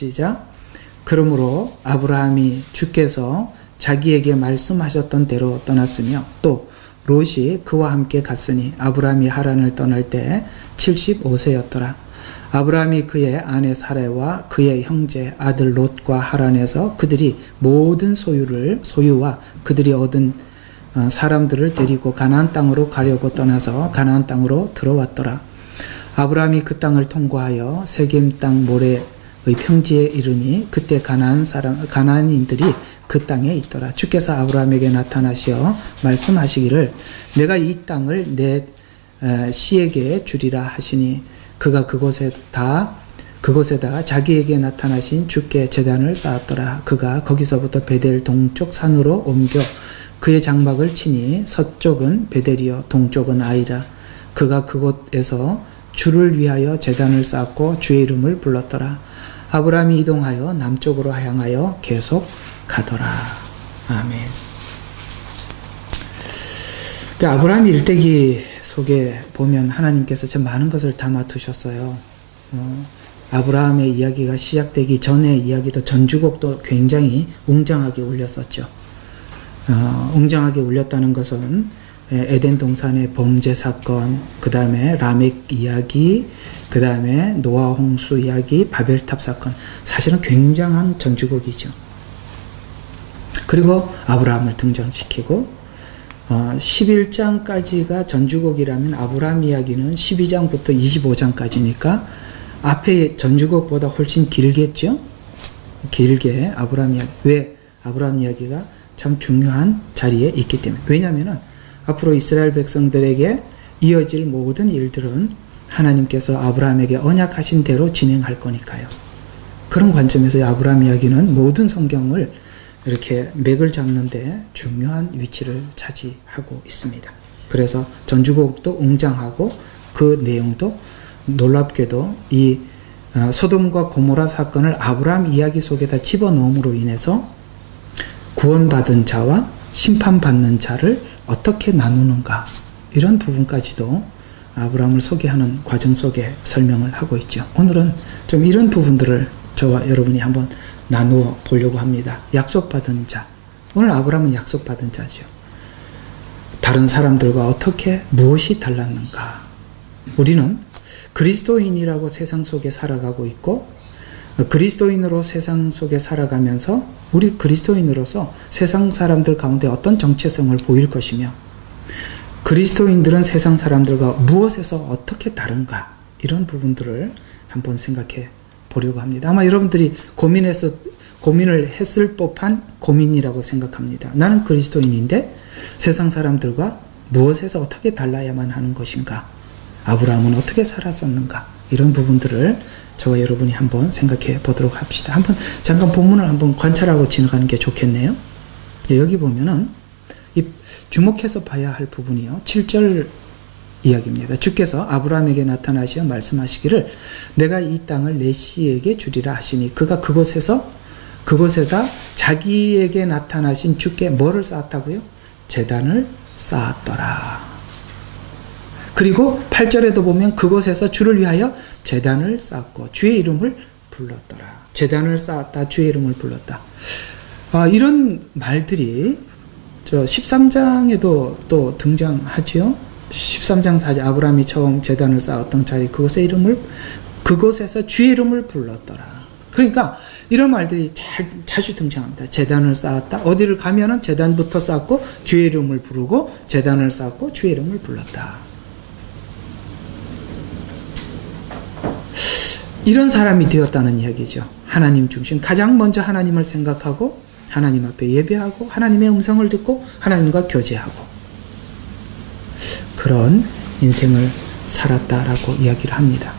시작. 그러므로 아브라함이 주께서 자기에게 말씀하셨던 대로 떠났으며 또 롯이 그와 함께 갔으니 아브라함이 하란을 떠날 때 75세였더라. 아브라함이 그의 아내 사레와 그의 형제 아들 롯과 하란에서 그들이 모든 소유와 그들이 얻은 사람들을 데리고 가나안 땅으로 가려고 떠나서 가나안 땅으로 들어왔더라. 아브라함이 그 땅을 통과하여 세겜 땅 모래의 평지에 이르니 그때 가나안인들이 그 땅에 있더라. 주께서 아브라함에게 나타나시어 말씀하시기를 내가 이 땅을 내 씨에게 주리라 하시니 그가 그곳에다 자기에게 나타나신 주께 제단을 쌓았더라. 그가 거기서부터 베델 동쪽 산으로 옮겨 그의 장막을 치니 서쪽은 베델이요 동쪽은 아이라. 그가 그곳에서 주를 위하여 제단을 쌓고 주의 이름을 불렀더라. 아브라함이 이동하여 남쪽으로 향하여 계속 가더라. 아멘. 아브라함 일대기 속에 보면 하나님께서 참 많은 것을 담아 두셨어요. 아브라함의 이야기가 시작되기 전의 이야기도 전주곡도 굉장히 웅장하게 울렸었죠. 웅장하게 울렸다는 것은 에덴 동산의 범죄 사건, 그 다음에 라멕 이야기, 그 다음에 노아 홍수 이야기, 바벨탑 사건, 사실은 굉장한 전주곡이죠. 그리고 아브라함을 등장시키고 11장까지가 전주곡이라면 아브라함 이야기는 12장부터 25장까지니까 앞에 전주곡보다 훨씬 길겠죠? 길게 아브라함 이야기. 왜? 아브라함 이야기가 참 중요한 자리에 있기 때문에. 왜냐하면 앞으로 이스라엘 백성들에게 이어질 모든 일들은 하나님께서 아브라함에게 언약하신 대로 진행할 거니까요. 그런 관점에서 아브라함 이야기는 모든 성경을 이렇게 맥을 잡는데 중요한 위치를 차지하고 있습니다. 그래서 전주곡도 웅장하고 그 내용도 놀랍게도 이 소돔과 고모라 사건을 아브라함 이야기 속에다 집어넣음으로 인해서 구원받은 자와 심판받는 자를 어떻게 나누는가, 이런 부분까지도 아브라함을 소개하는 과정 속에 설명을 하고 있죠. 오늘은 좀 이런 부분들을 저와 여러분이 한번 나누어 보려고 합니다. 약속받은 자. 오늘 아브라함은 약속받은 자죠. 다른 사람들과 어떻게 무엇이 달랐는가. 우리는 그리스도인이라고 세상 속에 살아가고 있고, 그리스도인으로 세상 속에 살아가면서 우리 그리스도인으로서 세상 사람들 가운데 어떤 정체성을 보일 것이며, 그리스도인들은 세상 사람들과 무엇에서 어떻게 다른가, 이런 부분들을 한번 생각해 보려고 합니다. 아마 여러분들이 고민을 했을 법한 고민이라고 생각합니다. 나는 그리스도인인데 세상 사람들과 무엇에서 어떻게 달라야만 하는 것인가, 아브라함은 어떻게 살았었는가, 이런 부분들을 저와 여러분이 한번 생각해 보도록 합시다. 한번 잠깐 본문을 한번 관찰하고 지나가는 게 좋겠네요. 여기 보면은 이 주목해서 봐야 할 부분이요, 7절 이야기입니다. 주께서 아브라함에게 나타나시어 말씀하시기를 내가 이 땅을 내 씨에게 주리라 하시니 그가 그곳에다 자기에게 나타나신 주께 뭐를 쌓았다고요? 제단을 쌓았더라. 그리고 8절에도 보면 그곳에서 주를 위하여 제단을 쌓고 주의 이름을 불렀더라. 제단을 쌓았다, 주의 이름을 불렀다. 이런 말들이 저 13장에도 또 등장하지요. 13장 4절 아브라함이 처음 제단을 쌓았던 자리, 그곳에서 주의 이름을 불렀더라. 그러니까 이런 말들이 자주 등장합니다. 제단을 쌓았다. 어디를 가면은 제단부터 쌓고 주의 이름을 부르고, 제단을 쌓고 주의 이름을 불렀다. 이런 사람이 되었다는 이야기죠. 하나님 중심, 가장 먼저 하나님을 생각하고 하나님 앞에 예배하고 하나님의 음성을 듣고 하나님과 교제하고, 그런 인생을 살았다라고 이야기를 합니다.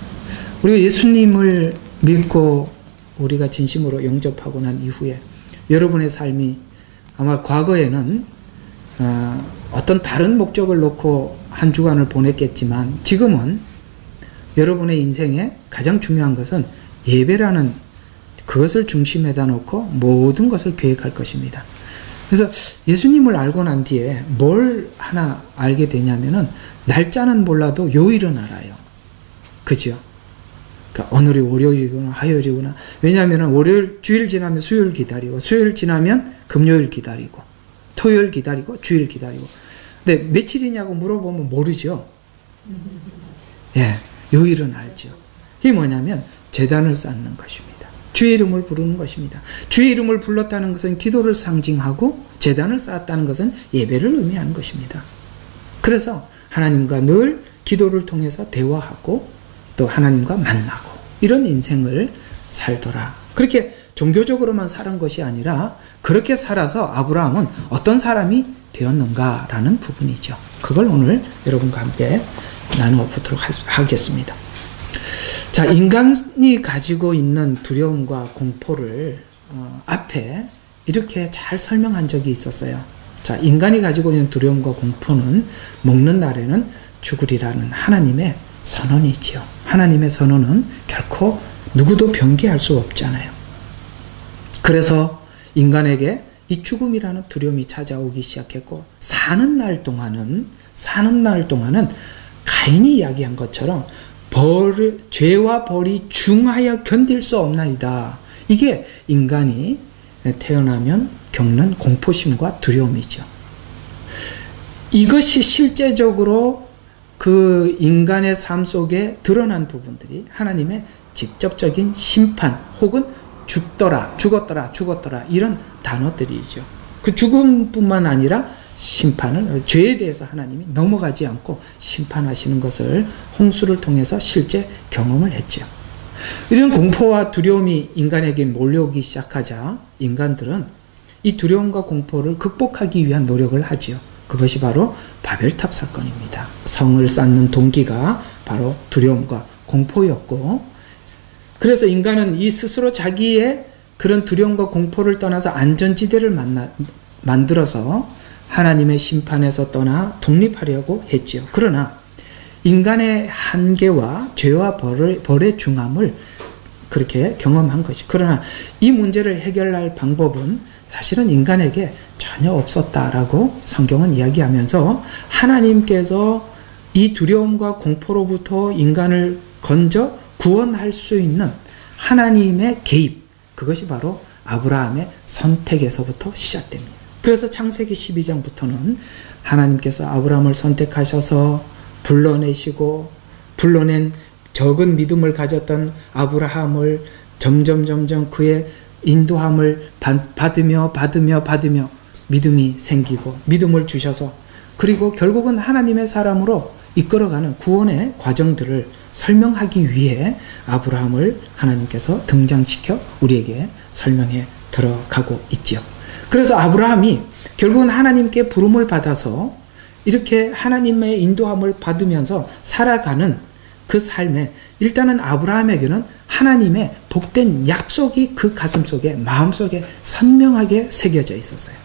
우리가 예수님을 믿고 우리가 진심으로 영접하고 난 이후에 여러분의 삶이 아마 과거에는 어떤 다른 목적을 놓고 한 주간을 보냈겠지만, 지금은 여러분의 인생에 가장 중요한 것은 예배라는 그것을 중심에다 놓고 모든 것을 계획할 것입니다. 그래서 예수님을 알고 난 뒤에 뭘 하나 알게 되냐면은, 날짜는 몰라도 요일은 알아요. 그죠? 그러니까 오늘이 월요일이구나 화요일이구나. 왜냐하면 월요일 주일 지나면 수요일 기다리고 수요일 지나면 금요일 기다리고 토요일 기다리고 주일 기다리고. 근데 며칠이냐고 물어보면 모르죠. 예, 요일은 알죠. 이게 뭐냐면 제단을 쌓는 것입니다. 주의 이름을 부르는 것입니다. 주의 이름을 불렀다는 것은 기도를 상징하고 제단을 쌓았다는 것은 예배를 의미하는 것입니다. 그래서 하나님과 늘 기도를 통해서 대화하고 또 하나님과 만나고 이런 인생을 살더라. 그렇게 종교적으로만 사는 것이 아니라 그렇게 살아서 아브라함은 어떤 사람이 되었는가라는 부분이죠. 그걸 오늘 여러분과 함께 나누어 보도록 하겠습니다. 자, 인간이 가지고 있는 두려움과 공포를 앞에 이렇게 잘 설명한 적이 있었어요. 자, 인간이 가지고 있는 두려움과 공포는 먹는 날에는 죽으리라는 하나님의 선언이지요. 하나님의 선언은 결코 누구도 변개할 수 없잖아요. 그래서 인간에게 이 죽음이라는 두려움이 찾아오기 시작했고 사는 날 동안은 가인이 이야기한 것처럼 죄와 벌이 중하여 견딜 수 없나이다. 이게 인간이 태어나면 겪는 공포심과 두려움이죠. 이것이 실제적으로 그 인간의 삶 속에 드러난 부분들이 하나님의 직접적인 심판 혹은 죽었더라 이런 단어들이죠. 그 죽음뿐만 아니라 심판을, 죄에 대해서 하나님이 넘어가지 않고 심판하시는 것을 홍수를 통해서 실제 경험을 했죠. 이런 공포와 두려움이 인간에게 몰려오기 시작하자 인간들은 이 두려움과 공포를 극복하기 위한 노력을 하지요. 그것이 바로 바벨탑 사건입니다. 성을 쌓는 동기가 바로 두려움과 공포였고, 그래서 인간은 이 스스로 자기의 그런 두려움과 공포를 떠나서 안전지대를 만들어서 하나님의 심판에서 떠나 독립하려고 했지요. 그러나 인간의 한계와 죄와 벌의 중함을 그렇게 경험한 것이. 그러나 이 문제를 해결할 방법은 사실은 인간에게 전혀 없었다라고 성경은 이야기하면서 하나님께서 이 두려움과 공포로부터 인간을 건져 구원할 수 있는 하나님의 개입, 그것이 바로 아브라함의 선택에서부터 시작됩니다. 그래서 창세기 12장부터는 하나님께서 아브라함을 선택하셔서 불러낸 적은 믿음을 가졌던 아브라함을 점점 그의 인도함을 받으며 믿음이 생기고 믿음을 주셔서, 그리고 결국은 하나님의 사람으로 이끌어가는 구원의 과정들을 설명하기 위해 아브라함을 하나님께서 등장시켜 우리에게 설명해 들어가고 있지요. 그래서 아브라함이 결국은 하나님께 부름을 받아서 이렇게 하나님의 인도함을 받으면서 살아가는 그 삶에, 일단은 아브라함에게는 하나님의 복된 약속이 그 가슴속에, 마음속에 선명하게 새겨져 있었어요.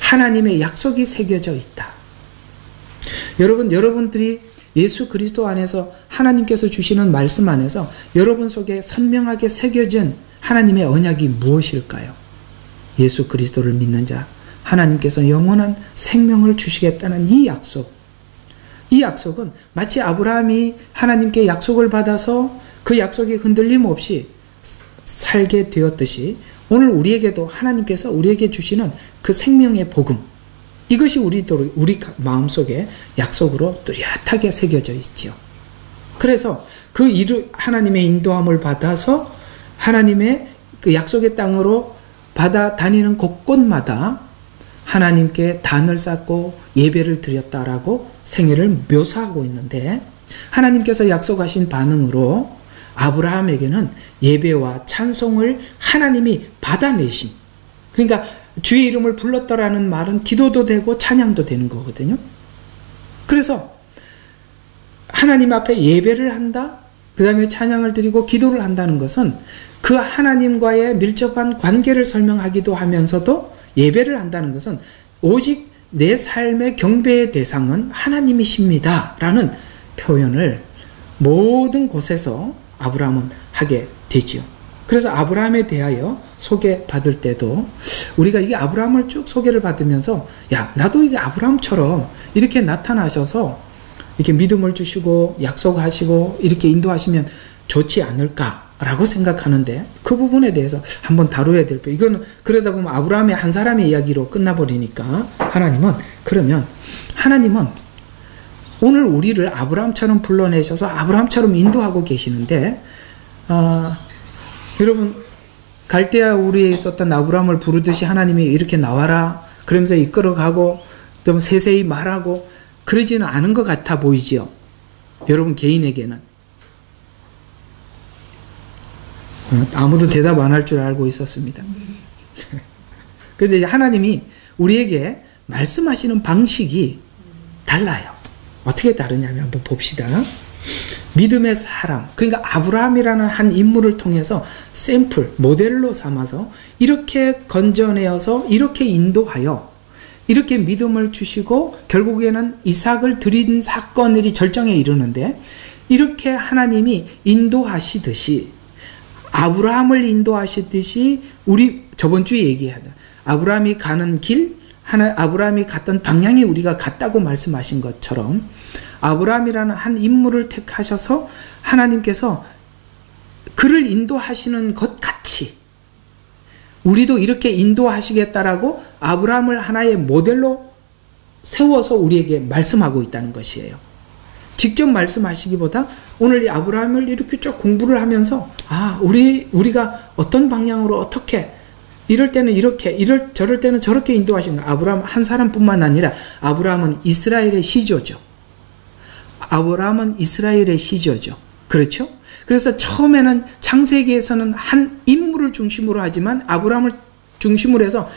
하나님의 약속이 새겨져 있다. 여러분들이 예수 그리스도 안에서 하나님께서 주시는 말씀 안에서 여러분 속에 선명하게 새겨진 하나님의 언약이 무엇일까요? 예수 그리스도를 믿는 자, 하나님께서 영원한 생명을 주시겠다는 이 약속. 이 약속은 마치 아브라함이 하나님께 약속을 받아서 그 약속이 흔들림 없이 살게 되었듯이 오늘 우리에게도 하나님께서 우리에게 주시는 그 생명의 복음, 이것이 우리 마음속에 약속으로 뚜렷하게 새겨져 있지요. 그래서 그 하나님의 인도함을 받아서 하나님의 그 약속의 땅으로 다니는 곳곳마다 하나님께 단을 쌓고 예배를 드렸다라고 생애를 묘사하고 있는데, 하나님께서 약속하신 반응으로 아브라함에게는 예배와 찬송을 하나님이 받아내신, 그러니까 주의 이름을 불렀다라는 말은 기도도 되고 찬양도 되는 거거든요. 그래서 하나님 앞에 예배를 한다, 그 다음에 찬양을 드리고 기도를 한다는 것은 그 하나님과의 밀접한 관계를 설명하기도 하면서도, 예배를 한다는 것은 오직 내 삶의 경배의 대상은 하나님이십니다 라는 표현을 모든 곳에서 아브라함은 하게 되지요. 그래서 아브라함에 대하여 소개받을 때도 우리가 이게 아브라함을 쭉 소개를 받으면서, 야, 나도 이게 아브라함처럼 이렇게 나타나셔서 이렇게 믿음을 주시고 약속하시고 이렇게 인도하시면 좋지 않을까라고 생각하는데 그 부분에 대해서 한번 다뤄야 될 거. 이건 그러다 보면 아브라함의 한 사람의 이야기로 끝나버리니까 하나님은 오늘 우리를 아브라함처럼 불러내셔서 아브라함처럼 인도하고 계시는데 여러분 갈대아 우리에 있었던 아브라함을 부르듯이 하나님이 이렇게 나와라 그러면서 이끌어가고 좀 세세히 말하고 그러지는 않은 것 같아 보이지요. 여러분 개인에게는 아무도 대답 안 할 줄 알고 있었습니다. 그런데 하나님이 우리에게 말씀하시는 방식이 달라요. 어떻게 다르냐면 한번 봅시다. 믿음의 사람, 그러니까 아브라함이라는 한 인물을 통해서 샘플, 모델로 삼아서 이렇게 건져내어서 이렇게 인도하여 이렇게 믿음을 주시고 결국에는 이삭을 드린 사건들이 절정에 이르는데 이렇게 하나님이 인도하시듯이 아브라함을 인도하시듯이 우리 저번 주에 얘기하던 아브라함이 가는 길, 아브라함이 갔던 방향이 우리가 같다고 말씀하신 것처럼 아브라함이라는 한 인물을 택하셔서 하나님께서 그를 인도하시는 것 같이 우리도 이렇게 인도하시겠다라고 아브라함을 하나의 모델로 세워서 우리에게 말씀하고 있다는 것이에요. 직접 말씀하시기보다 오늘 이 아브라함을 이렇게 쭉 공부를 하면서 우리가 어떤 방향으로 어떻게 이럴 때는 이렇게 저럴 때는 저렇게 인도하시는 거예요. 아브라함 한 사람뿐만 아니라 아브라함은 이스라엘의 시조죠. 아브라함은 이스라엘의 시조죠. 그렇죠? 그래서 처음에는 창세기에서는 한 인물을 중심으로 하지만 아브라함을 중심으로 해서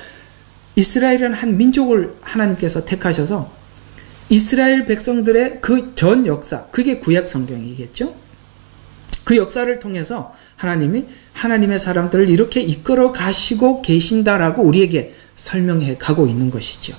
이스라엘은 한 민족을 하나님께서 택하셔서 이스라엘 백성들의 그 전 역사, 그게 구약 성경이겠죠? 그 역사를 통해서 하나님이 하나님의 사람들을 이렇게 이끌어 가시고 계신다라고 우리에게 설명해 가고 있는 것이죠.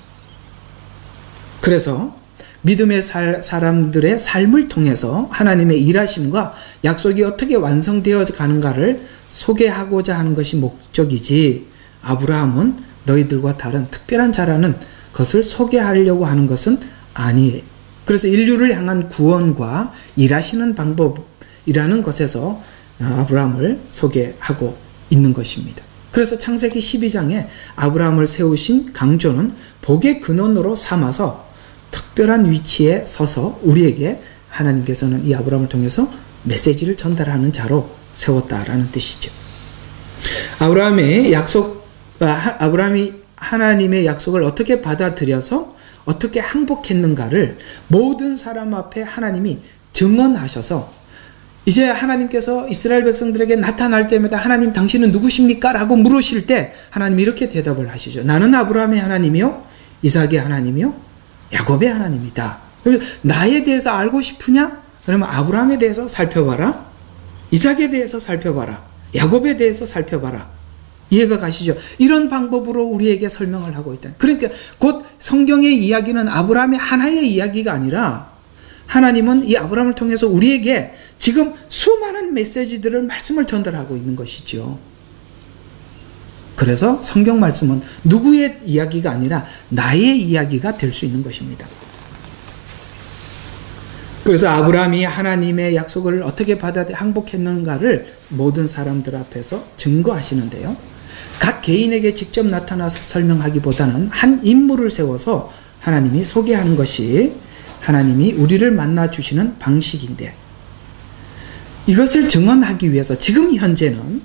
그래서 믿음의 사람들의 삶을 통해서 하나님의 일하심과 약속이 어떻게 완성되어 가는가를 소개하고자 하는 것이 목적이지 아브라함은 너희들과 다른 특별한 자라는 것을 소개하려고 하는 것은 아니에요. 그래서 인류를 향한 구원과 일하시는 방법이라는 것에서 아브라함을 소개하고 있는 것입니다. 그래서 창세기 12장에 아브라함을 세우신 강조는 복의 근원으로 삼아서 특별한 위치에 서서 우리에게 하나님께서는 이 아브라함을 통해서 메시지를 전달하는 자로 세웠다라는 뜻이죠. 아브라함이 하나님의 약속을 어떻게 받아들여서 어떻게 항복했는가를 모든 사람 앞에 하나님이 증언하셔서 이제 하나님께서 이스라엘 백성들에게 나타날 때마다 하나님 당신은 누구십니까? 라고 물으실 때 하나님이 이렇게 대답을 하시죠. 나는 아브라함의 하나님이요 이삭의 하나님이요 야곱의 하나님이다. 나에 대해서 알고 싶으냐? 그러면 아브라함에 대해서 살펴봐라. 이삭에 대해서 살펴봐라. 야곱에 대해서 살펴봐라. 이해가 가시죠? 이런 방법으로 우리에게 설명을 하고 있다. 그러니까 곧 성경의 이야기는 아브라함의 하나의 이야기가 아니라 하나님은 이 아브라함을 통해서 우리에게 지금 수많은 메시지들을 말씀을 전달하고 있는 것이죠. 그래서 성경 말씀은 누구의 이야기가 아니라 나의 이야기가 될 수 있는 것입니다. 그래서 아브라함이 하나님의 약속을 어떻게 항복했는가를 모든 사람들 앞에서 증거하시는데요. 각 개인에게 직접 나타나서 설명하기보다는 한 인물을 세워서 하나님이 소개하는 것이 하나님이 우리를 만나주시는 방식인데 이것을 증언하기 위해서 지금 현재는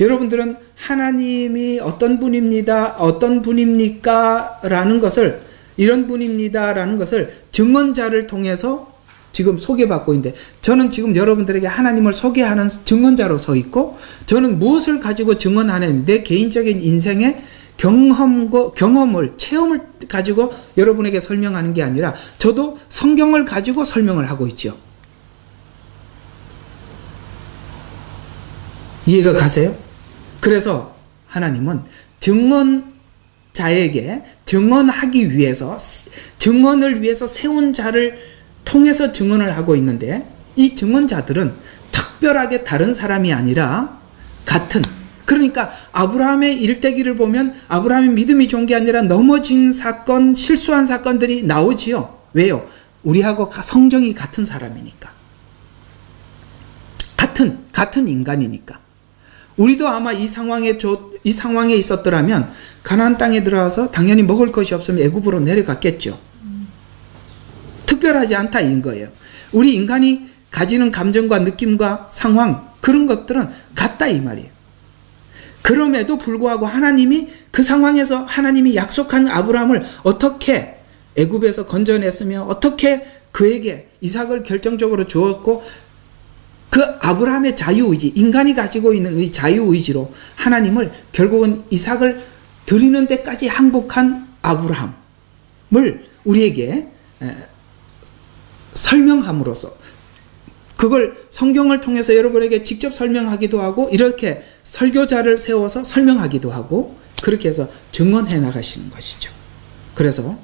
여러분들은 하나님이 어떤 분입니다, 어떤 분입니까? 라는 것을 이런 분입니다 라는 것을 증언자를 통해서 지금 소개받고 있는데 저는 지금 여러분들에게 하나님을 소개하는 증언자로 서 있고 저는 무엇을 가지고 증언하는 내 개인적인 인생의 경험을 체험을 가지고 여러분에게 설명하는 게 아니라 저도 성경을 가지고 설명을 하고 있죠. 이해가 가세요? 그래서 하나님은 증언자에게 증언하기 위해서 증언을 위해서 세운 자를 통해서 증언을 하고 있는데 이 증언자들은 특별하게 다른 사람이 아니라 같은 그러니까 아브라함의 일대기를 보면 아브라함의 믿음이 좋은 게 아니라 넘어진 사건, 실수한 사건들이 나오지요. 왜요? 우리하고 성정이 같은 사람이니까. 같은 인간이니까. 우리도 아마 이 상황에 있었더라면 가나안 땅에 들어와서 당연히 먹을 것이 없으면 애굽으로 내려갔겠죠. 특별하지 않다 인 거예요. 우리 인간이 가지는 감정과 느낌과 상황, 그런 것들은 같다 이 말이에요. 그럼에도 불구하고 하나님이 그 상황에서 하나님이 약속한 아브라함을 어떻게 애굽에서 건져냈으며 어떻게 그에게 이삭을 결정적으로 주었고, 그 아브라함의 자유의지, 인간이 가지고 있는 이 자유의지로 하나님을 결국은 이삭을 드리는 데까지 항복한 아브라함을 우리에게 설명함으로써, 그걸 성경을 통해서 여러분에게 직접 설명하기도 하고, 이렇게 설교자를 세워서 설명하기도 하고, 그렇게 해서 증언해 나가시는 것이죠. 그래서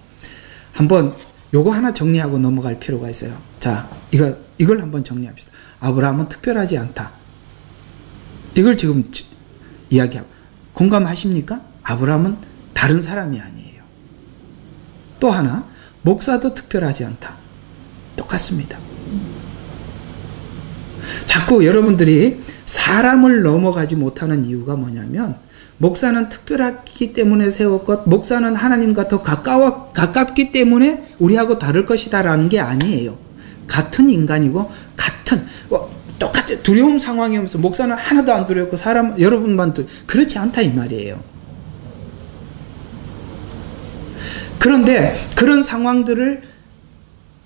한번 요거 하나 정리하고 넘어갈 필요가 있어요. 자, 이걸 한번 정리합시다. 아브라함은 특별하지 않다. 이걸 지금 이야기하고, 공감하십니까? 아브라함은 다른 사람이 아니에요. 또 하나, 목사도 특별하지 않다. 똑같습니다. 자꾸 여러분들이 사람을 넘어가지 못하는 이유가 뭐냐면, 목사는 특별하기 때문에 세웠고, 목사는 하나님과 더 가깝기 때문에 우리하고 다를 것이다라는 게 아니에요. 같은 인간이고, 똑같은 두려움 상황이 오면서 목사는 하나도 안 두렵고 여러분만 그렇지 않다 이 말이에요. 그런데 그런 상황들을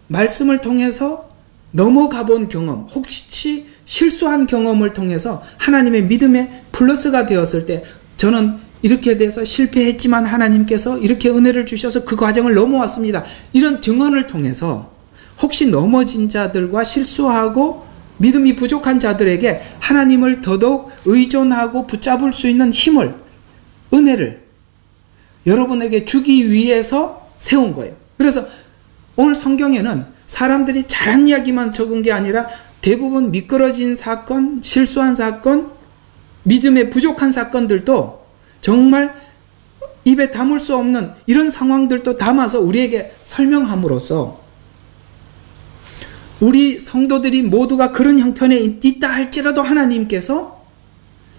말씀을 통해서 넘어가 본 경험, 혹시 실수한 경험을 통해서 하나님의 믿음의 플러스가 되었을 때, 저는 이렇게 돼서 실패했지만 하나님께서 이렇게 은혜를 주셔서 그 과정을 넘어왔습니다. 이런 증언을 통해서 혹시 넘어진 자들과 실수하고 믿음이 부족한 자들에게 하나님을 더더욱 의존하고 붙잡을 수 있는 힘을, 은혜를 여러분에게 주기 위해서 세운 거예요. 그래서 오늘 성경에는 사람들이 잘한 이야기만 적은 게 아니라 대부분 미끄러진 사건, 실수한 사건, 믿음에 부족한 사건들도 정말 입에 담을 수 없는 이런 상황들도 담아서 우리에게 설명함으로써 우리 성도들이 모두가 그런 형편에 있다 할지라도 하나님께서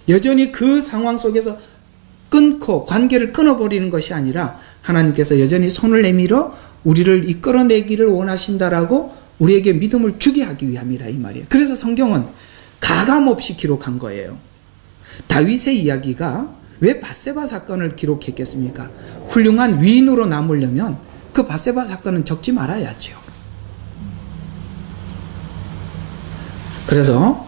여전히 그 상황 속에서 관계를 끊어버리는 것이 아니라 하나님께서 여전히 손을 내밀어 우리를 이끌어내기를 원하신다라고 우리에게 믿음을 주게 하기 위함이라 이 말이에요. 그래서 성경은 가감없이 기록한 거예요. 다윗의 이야기가 왜 밧세바 사건을 기록했겠습니까? 훌륭한 위인으로 남으려면 그 밧세바 사건은 적지 말아야죠. 그래서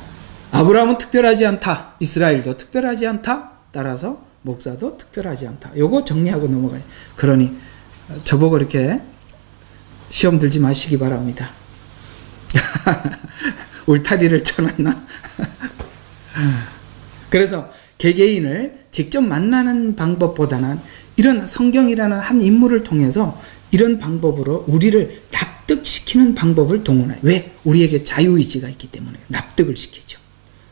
아브라함은 특별하지 않다. 이스라엘도 특별하지 않다. 따라서 목사도 특별하지 않다. 요거 정리하고 넘어가요. 그러니 저보고 이렇게 시험 들지 마시기 바랍니다. 울타리를 쳐놨나? 그래서 개개인을 직접 만나는 방법보다는 이런 성경이라는 한 인물을 통해서 이런 방법으로 우리를 납득시키는 방법을 동원해요. 왜? 우리에게 자유의지가 있기 때문에 납득을 시키죠.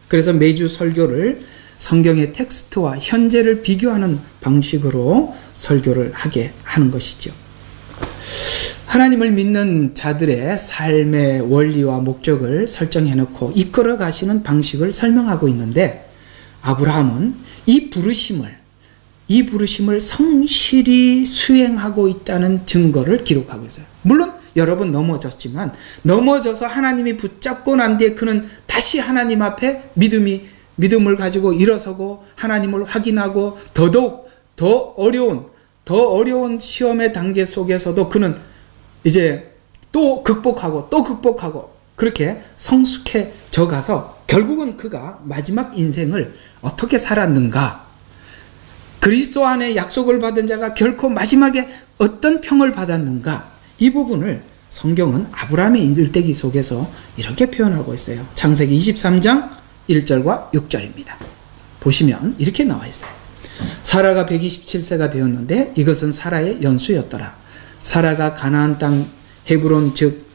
그래서 매주 설교를 성경의 텍스트와 현재를 비교하는 방식으로 설교를 하게 하는 것이죠. 하나님을 믿는 자들의 삶의 원리와 목적을 설정해놓고 이끌어 가시는 방식을 설명하고 있는데, 아브라함은 이 부르심을 성실히 수행하고 있다는 증거를 기록하고 있어요. 물론 여러 번 넘어졌지만, 넘어져서 하나님이 붙잡고 난 뒤에 그는 다시 하나님 앞에 믿음을 가지고 일어서고 하나님을 확인하고 더더욱 더 어려운 시험의 단계 속에서도 그는 이제 또 극복하고 그렇게 성숙해져 가서 결국은 그가 마지막 인생을 어떻게 살았는가, 그리스도 안에 약속을 받은 자가 결코 마지막에 어떤 평을 받았는가, 이 부분을 성경은 아브라함의 일대기 속에서 이렇게 표현하고 있어요. 창세기 23장 1절과 6절입니다. 보시면 이렇게 나와 있어요. 사라가 127세가 되었는데 이것은 사라의 연수였더라. 사라가 가나안 땅 헤브론 즉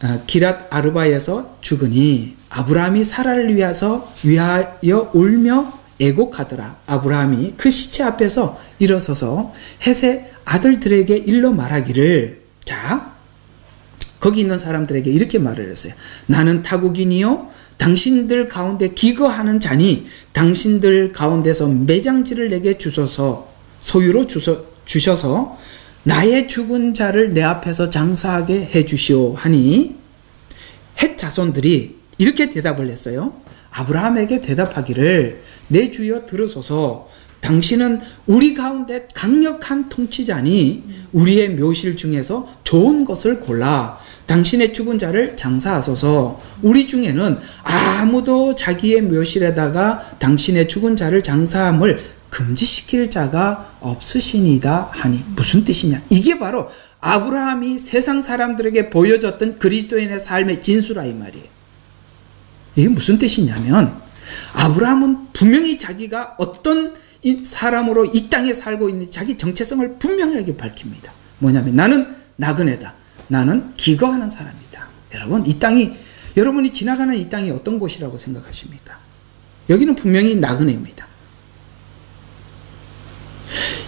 기랏 아르바에서 죽으니 아브라함이 사라를 위하여 울며 애곡하더라. 아브라함이 그 시체 앞에서 일어서서 헷의 아들들에게 일러 말하기를, 자, 거기 있는 사람들에게 이렇게 말을 했어요. 나는 타국인이요 당신들 가운데 기거하는 자니 당신들 가운데서 매장지를 내게 주소서, 소유로 주셔서 나의 죽은 자를 내 앞에서 장사하게 해주시오 하니 헷 자손들이 이렇게 대답을 했어요. 아브라함에게 대답하기를 내 주여 들으소서, 당신은 우리 가운데 강력한 통치자니 우리의 묘실 중에서 좋은 것을 골라 당신의 죽은 자를 장사하소서. 우리 중에는 아무도 자기의 묘실에다가 당신의 죽은 자를 장사함을 금지시킬 자가 없으시니다 하니. 무슨 뜻이냐? 이게 바로 아브라함이 세상 사람들에게 보여줬던 그리스도인의 삶의 진수라 이 말이에요. 이게 무슨 뜻이냐면 아브라함은 분명히 자기가 어떤 사람으로 이 땅에 살고 있는 자기 정체성을 분명하게 밝힙니다. 뭐냐면 나는 나그네다. 나는 기거하는 사람이다. 여러분, 이 땅이, 여러분이 지나가는 이 땅이 어떤 곳이라고 생각하십니까? 여기는 분명히 나그네입니다.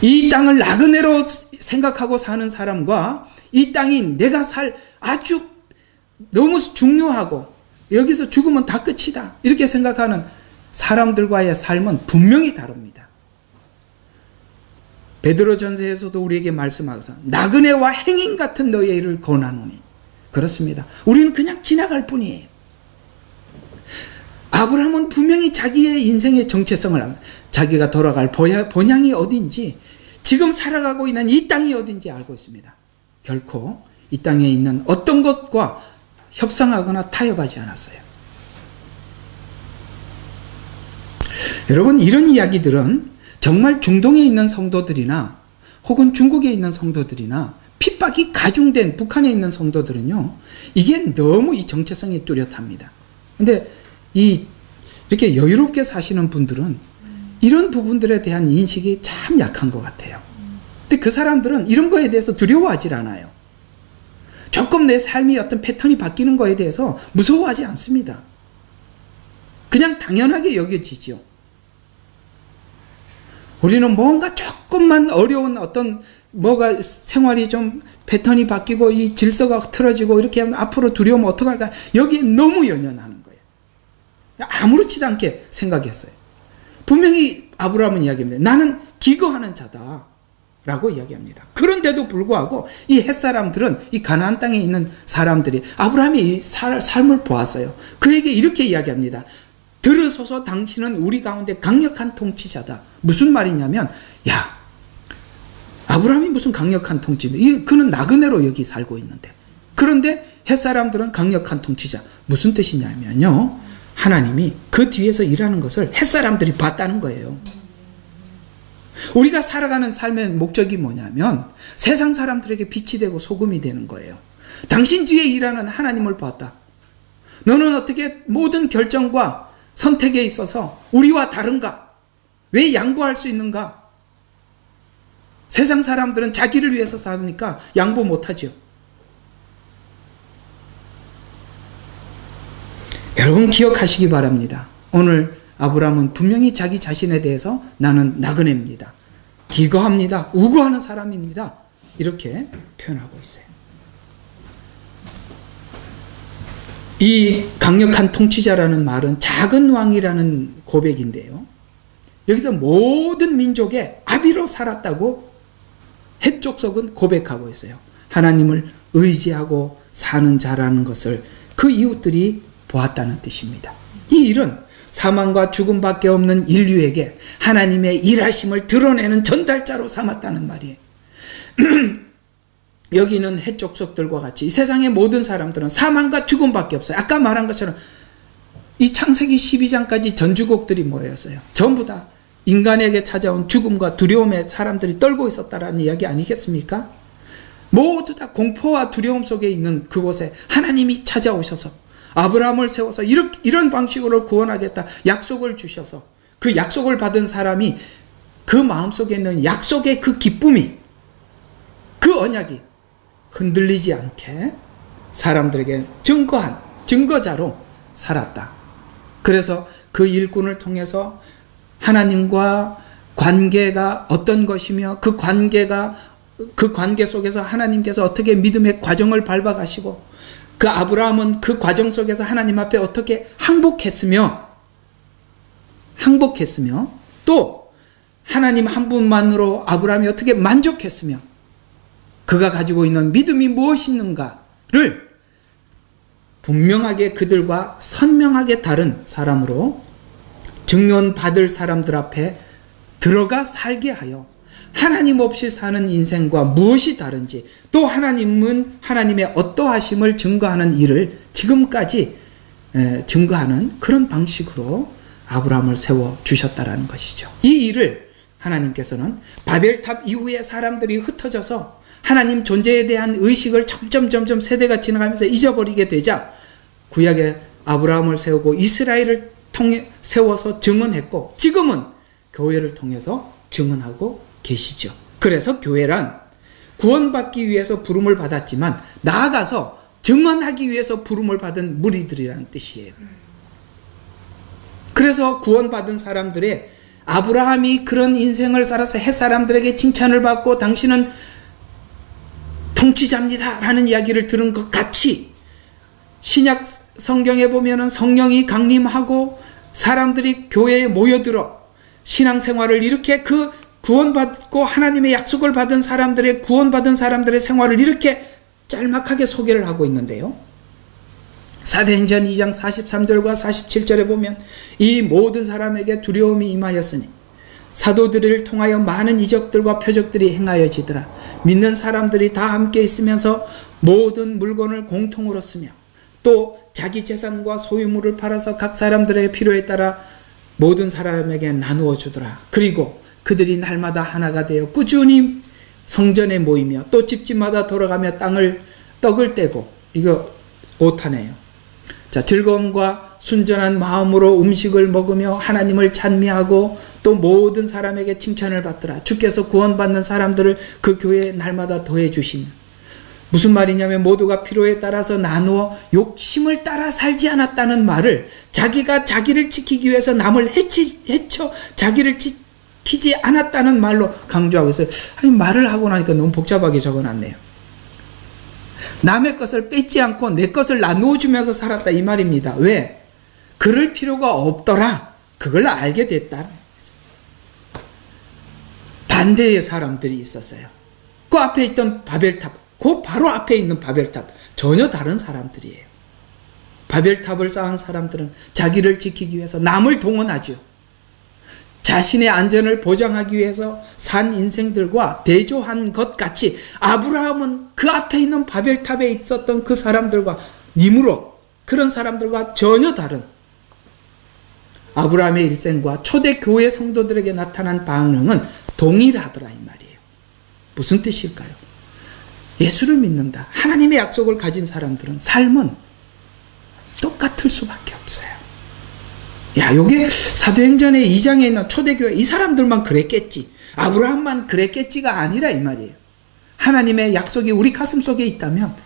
이 땅을 나그네로 생각하고 사는 사람과 이 땅이 내가 살 아주 너무 중요하고 여기서 죽으면 다 끝이다 이렇게 생각하는 사람들과의 삶은 분명히 다릅니다. 베드로전서에서도 우리에게 말씀하고서 나그네와 행인 같은 너의 일을 권하노니. 그렇습니다. 우리는 그냥 지나갈 뿐이에요. 아브라함은 분명히 자기의 인생의 정체성을 알고, 자기가 돌아갈 본향이 어딘지, 지금 살아가고 있는 이 땅이 어딘지 알고 있습니다. 결코 이 땅에 있는 어떤 것과 협상하거나 타협하지 않았어요. 여러분, 이런 이야기들은 정말 중동에 있는 성도들이나 혹은 중국에 있는 성도들이나 핍박이 가중된 북한에 있는 성도들은요, 이게 너무 이 정체성이 뚜렷합니다. 근데 이렇게 여유롭게 사시는 분들은 이런 부분들에 대한 인식이 참 약한 것 같아요. 근데 그 사람들은 이런 거에 대해서 두려워하지 않아요. 조금 내 삶이 어떤 패턴이 바뀌는 거에 대해서 무서워하지 않습니다. 그냥 당연하게 여겨지죠. 우리는 뭔가 조금만 어려운 어떤 뭐가 생활이 좀 패턴이 바뀌고 이 질서가 틀어지고 이렇게 하면 앞으로 두려우면 어떡할까? 여기에 너무 연연하는 거예요. 아무렇지도 않게 생각했어요. 분명히 아브라함은 이야기합니다. 나는 기거하는 자다 라고 이야기합니다. 그런데도 불구하고 이 햇사람들은, 이 가나안 땅에 있는 사람들이 아브라함의 이 삶을 보았어요. 그에게 이렇게 이야기합니다. 들으소서, 당신은 우리 가운데 강력한 통치자다. 무슨 말이냐면, 야, 아브라함이 무슨 강력한 통치자? 그는 나그네로 여기 살고 있는데. 그런데 햇사람들은 강력한 통치자. 무슨 뜻이냐면요, 하나님이 그 뒤에서 일하는 것을 햇사람들이 봤다는 거예요. 우리가 살아가는 삶의 목적이 뭐냐면 세상 사람들에게 빛이 되고 소금이 되는 거예요. 당신 뒤에 일하는 하나님을 봤다. 너는 어떻게 모든 결정과 선택에 있어서 우리와 다른가? 왜 양보할 수 있는가? 세상 사람들은 자기를 위해서 사니까 양보 못하죠. 여러분 기억하시기 바랍니다. 오늘 아브라함은 분명히 자기 자신에 대해서 나는 나그네입니다. 기거합니다. 우거하는 사람입니다. 이렇게 표현하고 있어요. 이 강력한 통치자라는 말은 작은 왕이라는 고백인데요. 여기서 모든 민족의 아비로 살았다고 헷 족속은 고백하고 있어요. 하나님을 의지하고 사는 자라는 것을 그 이웃들이 보았다는 뜻입니다. 이 일은 사망과 죽음밖에 없는 인류에게 하나님의 일하심을 드러내는 전달자로 삼았다는 말이에요. 여기 있는 헷족속들과 같이 이 세상의 모든 사람들은 사망과 죽음밖에 없어요. 아까 말한 것처럼 이 창세기 12장까지 전주곡들이 뭐였어요? 전부 다 인간에게 찾아온 죽음과 두려움에 사람들이 떨고 있었다라는 이야기 아니겠습니까? 모두 다 공포와 두려움 속에 있는 그곳에 하나님이 찾아오셔서 아브라함을 세워서 이런 방식으로 구원하겠다 약속을 주셔서 그 약속을 받은 사람이 그 마음속에 있는 약속의 그 기쁨이, 그 언약이 흔들리지 않게 사람들에게 증거한 증거자로 살았다. 그래서 그 일꾼을 통해서 하나님과 관계가 어떤 것이며 그 관계 속에서 하나님께서 어떻게 믿음의 과정을 밟아가시고 그 아브라함은 그 과정 속에서 하나님 앞에 어떻게 항복했으며 또 하나님 한 분만으로 아브라함이 어떻게 만족했으며 그가 가지고 있는 믿음이 무엇인가를 분명하게 그들과 선명하게 다른 사람으로 증언받을 사람들 앞에 들어가 살게 하여 하나님 없이 사는 인생과 무엇이 다른지, 또 하나님은 하나님의 어떠하심을 증거하는 일을 지금까지 증거하는 그런 방식으로 아브라함을 세워주셨다라는 것이죠. 이 일을 하나님께서는 바벨탑 이후에 사람들이 흩어져서 하나님 존재에 대한 의식을 점점 세대가 지나가면서 잊어버리게 되자 구약에 아브라함을 세우고 이스라엘을 통해 세워서 증언했고, 지금은 교회를 통해서 증언하고 계시죠. 그래서 교회란 구원받기 위해서 부름을 받았지만 나아가서 증언하기 위해서 부름을 받은 무리들이라는 뜻이에요. 그래서 구원받은 사람들의 아브라함이 그런 인생을 살아서 햇사람들에게 칭찬을 받고 당신은 통치자입니다 라는 이야기를 들은 것 같이, 신약 성경에 보면은 성령이 강림하고 사람들이 교회에 모여들어 신앙생활을 이렇게 그 구원받고 하나님의 약속을 받은 사람들의 구원받은 사람들의 생활을 이렇게 짤막하게 소개를 하고 있는데요. 사도행전 2장 43절과 47절에 보면 이 모든 사람에게 두려움이 임하였으니 사도들을 통하여 많은 이적들과 표적들이 행하여지더라. 믿는 사람들이 다 함께 있으면서 모든 물건을 공통으로 쓰며 또 자기 재산과 소유물을 팔아서 각 사람들의 필요에 따라 모든 사람에게 나누어 주더라. 그리고 그들이 날마다 하나가 되어 꾸준히 성전에 모이며 또 집집마다 돌아가며 떡을 떼고, 이거 오타네요. 자, 즐거움과 순전한 마음으로 음식을 먹으며 하나님을 찬미하고 또 모든 사람에게 칭찬을 받더라. 주께서 구원받는 사람들을 그 교회에 날마다 더해 주시며, 무슨 말이냐면 모두가 필요에 따라서 나누어 욕심을 따라 살지 않았다는 말을, 자기가 자기를 지키기 위해서 남을 해쳐 자기를 지키지 않았다는 말로 강조하고 있어요. 아니, 말을 하고 나니까 너무 복잡하게 적어놨네요. 남의 것을 뺏지 않고 내 것을 나누어 주면서 살았다 이 말입니다. 왜? 그럴 필요가 없더라. 그걸 알게 됐다. 반대의 사람들이 있었어요. 그 앞에 있던 바벨탑, 그 바로 앞에 있는 바벨탑, 전혀 다른 사람들이에요. 바벨탑을 쌓은 사람들은 자기를 지키기 위해서 남을 동원하죠. 자신의 안전을 보장하기 위해서 산 인생들과 대조한 것 같이 아브라함은 그 앞에 있는 바벨탑에 있었던 그 사람들과 니므롯, 그런 사람들과 전혀 다른 아브라함의 일생과 초대교회 성도들에게 나타난 반응은 동일하더라 이 말이에요. 무슨 뜻일까요? 예수를 믿는다, 하나님의 약속을 가진 사람들은 삶은 똑같을 수밖에 없어요. 야, 요게 사도행전의 2장에 있는 초대교회 이 사람들만 그랬겠지, 아브라함만 그랬겠지가 아니라 이 말이에요. 하나님의 약속이 우리 가슴 속에 있다면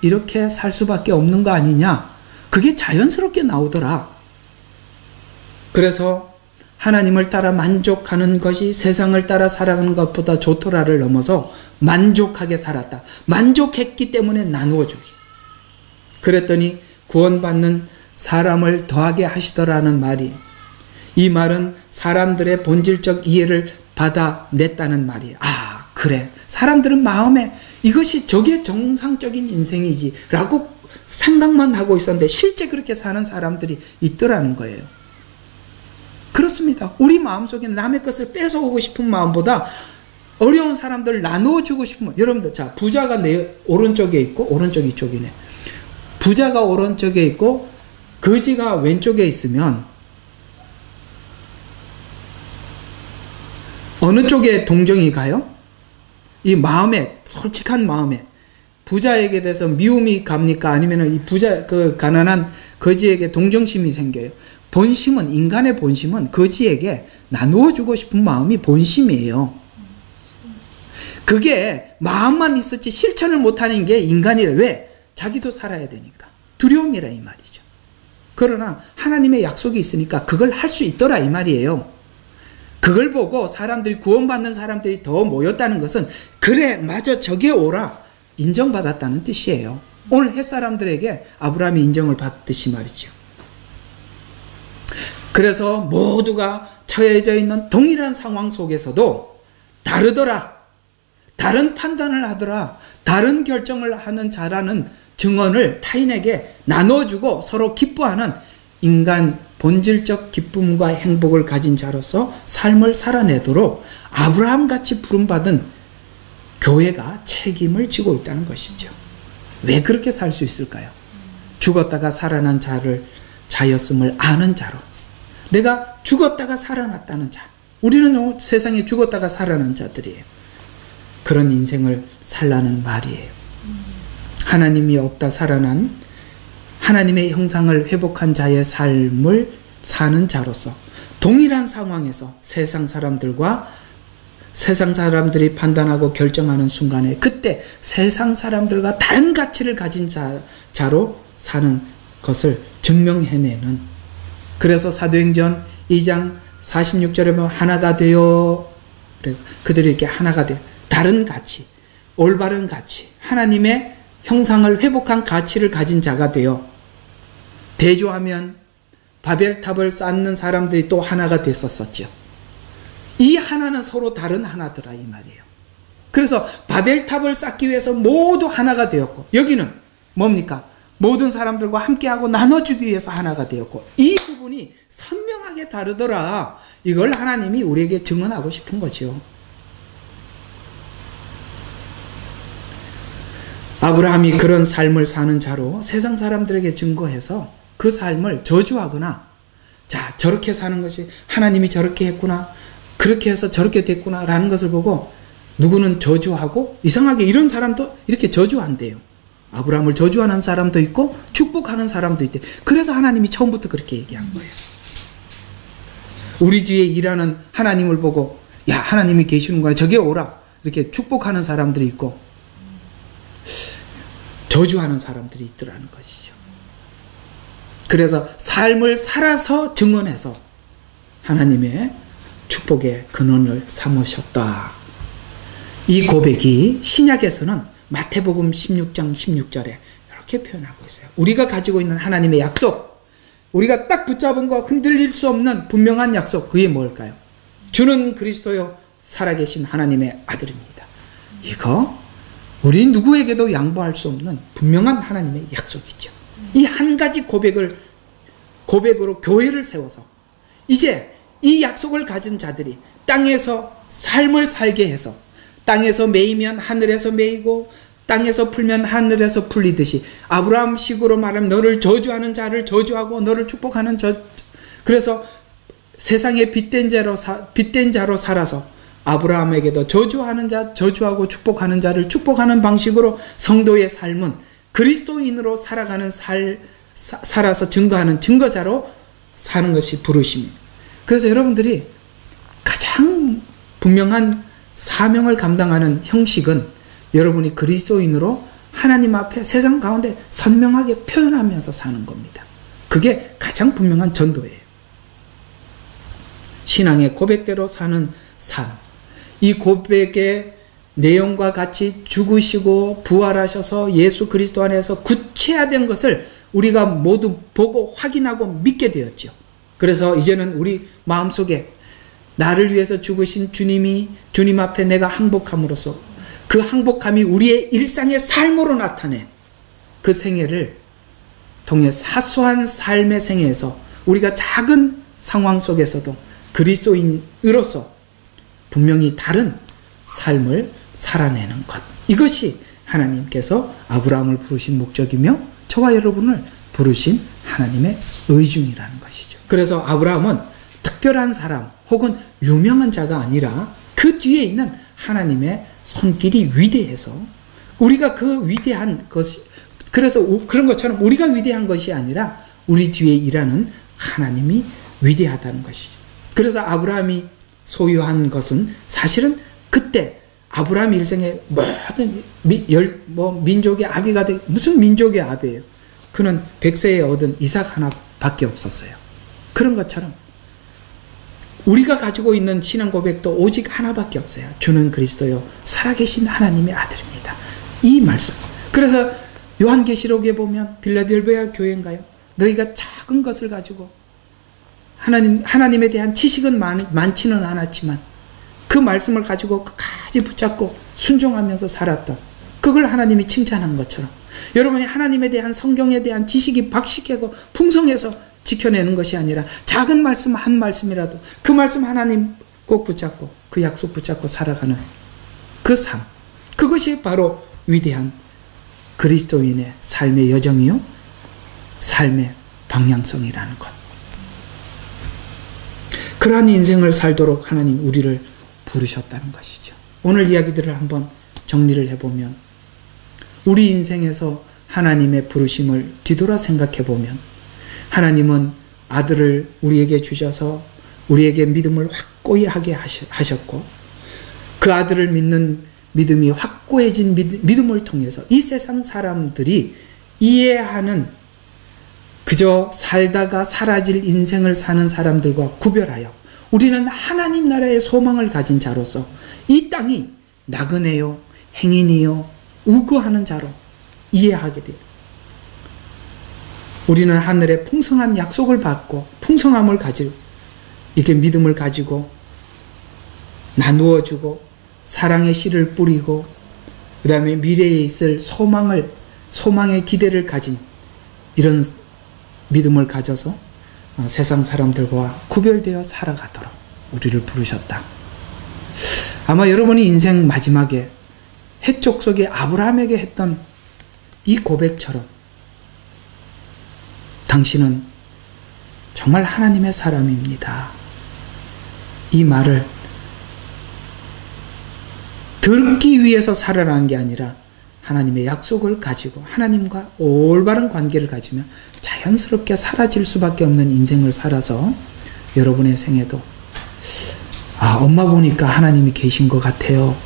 이렇게 살 수밖에 없는 거 아니냐, 그게 자연스럽게 나오더라. 그래서 하나님을 따라 만족하는 것이 세상을 따라 살아가는 것보다 좋더라를 넘어서 만족하게 살았다. 만족했기 때문에 나누어 주기. 그랬더니 구원받는 사람을 더하게 하시더라는 말이, 이 말은 사람들의 본질적 이해를 받아냈다는 말이에요. 아, 그래, 사람들은 마음에 이것이 저게 정상적인 인생이지 라고 생각만 하고 있었는데 실제 그렇게 사는 사람들이 있더라는 거예요. 그렇습니다. 우리 마음속에 남의 것을 뺏어오고 싶은 마음보다 어려운 사람들을 나누어주고 싶은 마음. 여러분들, 자, 부자가 내 오른쪽에 있고, 오른쪽 이쪽이네. 부자가 오른쪽에 있고 거지가 왼쪽에 있으면 어느 쪽에 동정이 가요? 이 마음에, 솔직한 마음에 부자에게 대해서 미움이 갑니까? 아니면 이 부자, 그 가난한 거지에게 동정심이 생겨요? 본심은, 인간의 본심은 거지에게 나누어 주고 싶은 마음이 본심이에요. 그게 마음만 있었지 실천을 못하는 게 인간이래. 왜? 자기도 살아야 되니까. 두려움이라 이 말이죠. 그러나 하나님의 약속이 있으니까 그걸 할 수 있더라 이 말이에요. 그걸 보고 사람들이, 구원받는 사람들이 더 모였다는 것은 그래, 맞아, 저게 오라 인정받았다는 뜻이에요. 오늘 햇사람들에게 아브라함이 인정을 받듯이 말이죠. 그래서 모두가 처해져 있는 동일한 상황 속에서도 다르더라, 다른 판단을 하더라, 다른 결정을 하는 자라는 증언을 타인에게 나눠주고 서로 기뻐하는 인간 본질적 기쁨과 행복을 가진 자로서 삶을 살아내도록 아브라함같이 부름받은 교회가 책임을 지고 있다는 것이죠. 왜 그렇게 살 수 있을까요? 죽었다가 살아난 자였음을 아는 자로, 내가 죽었다가 살아났다는 자, 우리는 세상에 죽었다가 살아난 자들이에요. 그런 인생을 살라는 말이에요. 하나님이 없다 살아난 하나님의 형상을 회복한 자의 삶을 사는 자로서 동일한 상황에서 세상 사람들이 판단하고 결정하는 순간에 그때 세상 사람들과 다른 가치를 가진 자로 사는 것을 증명해내는, 그래서 사도행전 2장 46절에 보면 하나가 되어, 그래서 그들이 이렇게 하나가 되어 다른 가치, 올바른 가치, 하나님의 형상을 회복한 가치를 가진 자가 되어 대조하면 바벨탑을 쌓는 사람들이 또 하나가 됐었었죠. 이 하나는 서로 다른 하나더라 이 말이에요. 그래서 바벨탑을 쌓기 위해서 모두 하나가 되었고, 여기는 뭡니까? 모든 사람들과 함께하고 나눠주기 위해서 하나가 되었고, 이 부분이 선명하게 다르더라. 이걸 하나님이 우리에게 증언하고 싶은 거죠. 아브라함이 그런 삶을 사는 자로 세상 사람들에게 증거해서 그 삶을 저주하거나, 자, 저렇게 사는 것이 하나님이 저렇게 했구나, 그렇게 해서 저렇게 됐구나 라는 것을 보고 누구는 저주하고, 이상하게 이런 사람도 이렇게 저주한대요. 아브라함을 저주하는 사람도 있고 축복하는 사람도 있대. 그래서 하나님이 처음부터 그렇게 얘기한 거예요. 우리 뒤에 일하는 하나님을 보고 야, 하나님이 계시는구나, 저기 오라, 이렇게 축복하는 사람들이 있고 저주하는 사람들이 있더라는 것이죠. 그래서 삶을 살아서 증언해서 하나님의 축복의 근원을 삼으셨다. 이 고백이 신약에서는 마태복음 16장 16절에 이렇게 표현하고 있어요. 우리가 가지고 있는 하나님의 약속, 우리가 딱 붙잡은 거 흔들릴 수 없는 분명한 약속, 그게 뭘까요? 주는 그리스도요 살아계신 하나님의 아들입니다. 이거 우리 누구에게도 양보할 수 없는 분명한 하나님의 약속이죠. 이 한 가지 고백으로 교회를 세워서 이제 이 약속을 가진 자들이 땅에서 삶을 살게 해서, 땅에서 매이면 하늘에서 매이고 땅에서 풀면 하늘에서 풀리듯이, 아브라함식으로 말하면 너를 저주하는 자를 저주하고 너를 축복하는 그래서 세상에 빛된 자로 살아서 아브라함에게도 저주하는 자 저주하고 축복하는 자를 축복하는 방식으로 성도의 삶은 그리스도인으로 살아가는 살아서 증거하는 증거자로 사는 것이 부르심입니다. 그래서 여러분들이 가장 분명한 사명을 감당하는 형식은 여러분이 그리스도인으로 하나님 앞에 세상 가운데 선명하게 표현하면서 사는 겁니다. 그게 가장 분명한 전도예요. 신앙의 고백대로 사는 삶, 이 고백의 내용과 같이 죽으시고 부활하셔서 예수 그리스도 안에서 구체화된 것을 우리가 모두 보고 확인하고 믿게 되었죠. 그래서 이제는 우리 마음속에 나를 위해서 죽으신 주님 앞에 내가 항복함으로써 그 항복함이 우리의 일상의 삶으로 나타내 그 생애를 통해 사소한 삶의 생애에서 우리가 작은 상황 속에서도 그리스도인으로서 분명히 다른 삶을 살아내는 것, 이것이 하나님께서 아브라함을 부르신 목적이며 저와 여러분을 부르신 하나님의 의중이라는 것이죠. 그래서 아브라함은 특별한 사람 혹은 유명한 자가 아니라 그 뒤에 있는 하나님의 손길이 위대해서 우리가 그 위대한 것이, 그래서 그런 것처럼 우리가 위대한 것이 아니라 우리 뒤에 일하는 하나님이 위대하다는 것이죠. 그래서 아브라함이 소유한 것은 사실은 그때 아브라함 일생의 모든 민족의 아비가 되, 무슨 민족의 아비예요? 그는 100세에 얻은 이삭 하나밖에 없었어요. 그런 것처럼 우리가 가지고 있는 신앙 고백도 오직 하나밖에 없어요. 주는 그리스도요 살아계신 하나님의 아들입니다. 이 말씀. 그래서 요한계시록에 보면 빌라델비아 교회인가요? 너희가 작은 것을 가지고 하나님에 대한 지식은 많지는 않았지만 그 말씀을 가지고 끝까지 붙잡고 순종하면서 살았던, 그걸 하나님이 칭찬한 것처럼 여러분이 하나님에 대한, 성경에 대한 지식이 박식하고 풍성해서 지켜내는 것이 아니라 작은 말씀 한 말씀이라도 그 말씀 하나님 꼭 붙잡고 그 약속 붙잡고 살아가는 그 삶, 그것이 바로 위대한 그리스도인의 삶의 여정이요, 삶의 방향성이라는 것. 그러한 인생을 살도록 하나님 우리를 부르셨다는 것이죠. 오늘 이야기들을 한번 정리를 해보면, 우리 인생에서 하나님의 부르심을 뒤돌아 생각해보면, 하나님은 아들을 우리에게 주셔서 우리에게 믿음을 확고히 하게 하셨고, 그 아들을 믿는 믿음이 확고해진 믿음을 통해서 이 세상 사람들이 이해하는, 그저 살다가 사라질 인생을 사는 사람들과 구별하여 우리는 하나님 나라의 소망을 가진 자로서 이 땅이 나그네요, 행인이요, 우거하는 자로 이해하게 돼요. 우리는 하늘의 풍성한 약속을 받고 풍성함을 가지고 이렇게 믿음을 가지고 나누어주고 사랑의 씨를 뿌리고 그 다음에 미래에 있을 소망의 기대를 가진 이런 믿음을 가져서 세상 사람들과 구별되어 살아가도록 우리를 부르셨다. 아마 여러분이 인생 마지막에 해쪽 속에 아브라함에게 했던 이 고백처럼 당신은 정말 하나님의 사람입니다. 이 말을 듣기 위해서 살아가는 게 아니라 하나님의 약속을 가지고 하나님과 올바른 관계를 가지면 자연스럽게 사라질 수밖에 없는 인생을 살아서 여러분의 생에도 엄마 보니까 하나님이 계신 것 같아요.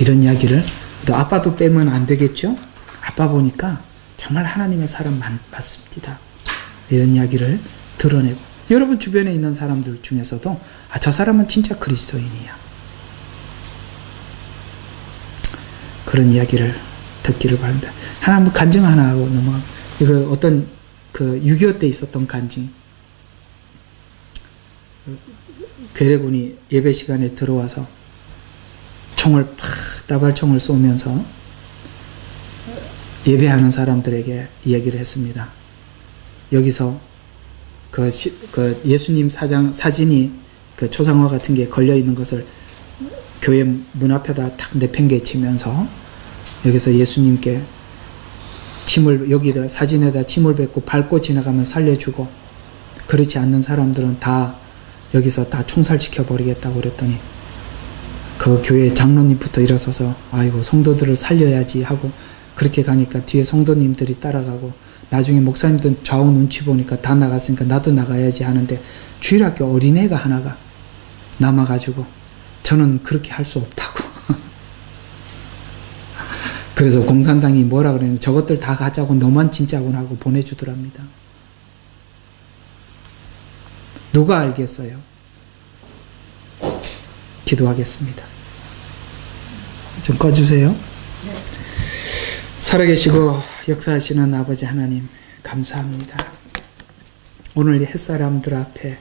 이런 이야기를, 또 아빠도 빼면 안 되겠죠? 아빠 보니까 정말 하나님의 사람 맞습니다. 이런 이야기를 드러내고 여러분 주변에 있는 사람들 중에서도 저 사람은 진짜 그리스도인이야. 그런 이야기를 듣기를 바랍니다. 하나 간증 하나 하고 넘어가. 이거 어떤 6.25 때 있었던 간증. 괴뢰군이 예배 시간에 들어와서 따발총을 쏘면서 예배하는 사람들에게 이야기를 했습니다. 여기서 예수님 사진이 초상화 같은 게 걸려 있는 것을 교회 문 앞에다 탁 내팽개치면서 여기서 예수님께 여기다 사진에다 침을 뱉고 밟고 지나가면 살려주고, 그렇지 않는 사람들은 다 여기서 다 총살시켜 버리겠다고 그랬더니 그 교회 장로님부터 일어서서 아이고 성도들을 살려야지 하고 그렇게 가니까 뒤에 성도님들이 따라가고, 나중에 목사님들 좌우 눈치 보니까 다 나갔으니까 나도 나가야지 하는데 주일학교 어린애가 하나가 남아가지고 저는 그렇게 할 수 없다고. 그래서 공산당이 뭐라 그러냐면 저것들 다 가자고 너만 진짜군 하고 보내주더랍니다. 누가 알겠어요? 기도하겠습니다. 좀 꺼주세요. 살아계시고 역사하시는 아버지 하나님 감사합니다. 오늘 이 햇사람들 앞에